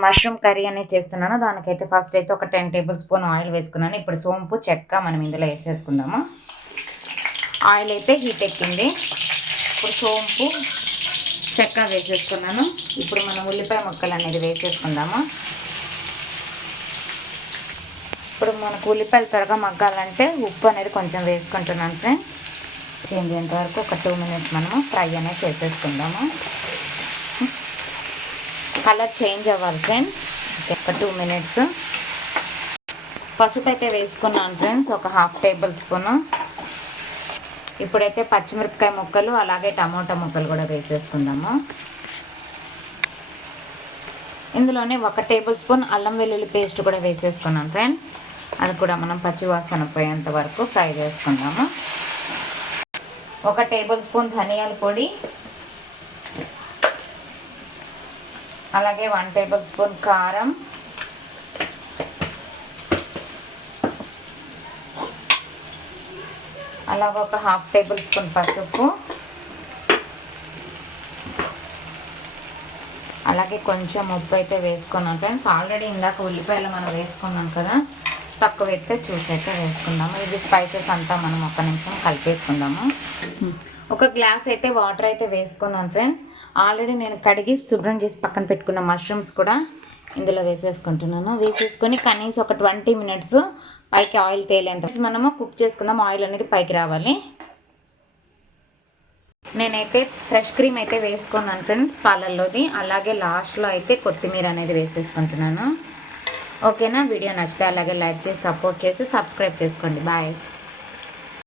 Mushroom curry అనేది చేస్తున్నాను. దానికైతే ఫస్ట్ అయితే ఒక 10 టేబుల్ స్పూన్ ఆయిల్ వేసుకున్నాను. ఇప్పుడు సోంపు, చెక్క మనం ఇందులో వేసేసుకుందాము. ఆయిల్ అయితే హీట్ ఎక్కింది. ఇప్పుడు సోంపు, చెక్క వేసేసుకున్నాను. ఇప్పుడు మనం ఉల్లిపాయ ముక్కలు అనేది వేసేసుకుందాము. ఇప్పుడు మనకు ఉల్లిపాయలు త్వరగా మగ్గాలంటే ఉప్పు అనేది కొంచెం వేసుకుంటున్నాను ఫ్రెండ్స్. చేంజ్ అయ్యేంత వరకు ఒక 2 మినిట్స్ మనము ఫ్రై అనేది చేసేసుకుందాము. కలర్ చేంజ్ అవ్వాలి ఫ్రెండ్స్. ఒక 2 మినిట్స్. పసుపు అయితే వేసుకున్నాను ఫ్రెండ్స్, ఒక 1/2 టేబుల్ స్పూను. ఇప్పుడైతే పచ్చిమిరపకాయ ముక్కలు అలాగే టమోటా ముక్కలు కూడా వేసేసుకుందాము. ఇందులోనే 1 టేబుల్ స్పూన్ అల్లం వెల్లుల్లి పేస్ట్ కూడా వేసేసుకున్నాను ఫ్రెండ్స్. అది కూడా మనం పచ్చివాసన పోయేంత వరకు ఫ్రై చేసుకుందాము. 1 టేబుల్ స్పూన్ ధనియాల పొడి, అలాగే 1 టేబుల్ స్పూన్ కారం, అలాగే ఒక 1/2 టేబుల్ స్పూన్ పసుపు, అలాగే కొంచెం ఉప్పు అయితే వేసుకున్నాం ఫ్రెండ్స్. ఆల్రెడీ ఇందాక ఉల్లిపాయలు మనం వేసుకున్నాం కదా, తక్కువ అయితే చూసైతే వేసుకుందాము. ఇది స్పైసెస్ అంతా మనం 1 నిమిషం కలిపేసుకుందాము. 1 గ్లాస్ అయితే వాటర్ అయితే వేసుకున్నాను ఫ్రెండ్స్. ఆల్రెడీ నేను కడిగి శుభ్రం చేసి పక్కన పెట్టుకున్న మష్రూమ్స్ కూడా ఇందులో వేసేసుకుంటున్నాను. వేసేసుకొని కనీసం ఒక 20 మినిట్స్ పైకి ఆయిల్ తేలేంత మనము కుక్ చేసుకుందాం. ఆయిల్ అనేది పైకి రావాలి. నేనైతే ఫ్రెష్ క్రీమ్ అయితే వేసుకున్నాను ఫ్రెండ్స్ పాలల్లోది. అలాగే లాస్ట్లో అయితే కొత్తిమీర అనేది వేసేసుకుంటున్నాను. ఓకేనా? వీడియో నచ్చితే అలాగే లైక్ చేసి సపోర్ట్ చేసి సబ్స్క్రైబ్ చేసుకోండి. బాయ్.